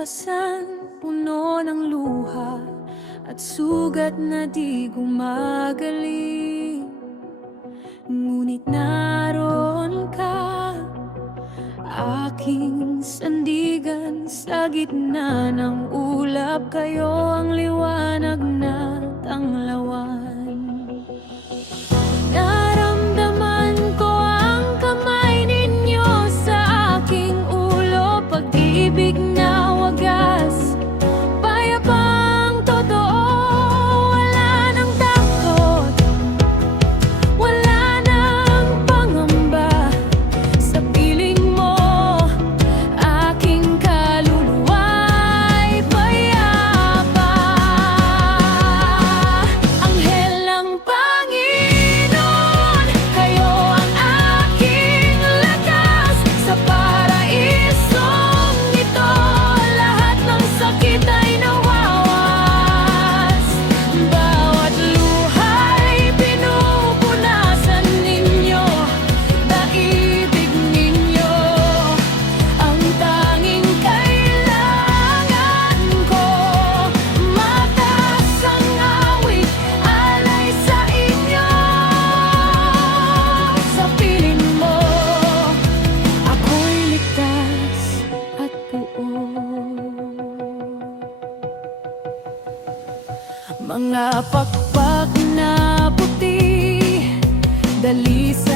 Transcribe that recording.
pasan, puno ng luha at sugat na di gumagaling. Ngunit naroon ka, aking sandigan. Sa gitna ng ulap, kayo ang liwanag na tanglawan. Naramdaman ko ang kamay ninyo sa aking ulo, pag-ibig na wagas, payapang totoo. Wala nang takot, wala nang pangamba, sa piling mo aking kaluluwa'y payapa. Anghel ng Panginoon, kayo ang aking lakas. Sa paraisong ito, lahat ng sakit ay nawawas. Bawat luha'y pinupunasan ninyo, daigdig ninyo ang tanging kailangan ko. Mataas ang awit, alay sa inyo. Sa piling mo, ako'y ligtas at buo. Mga pakpak na puti, dali sa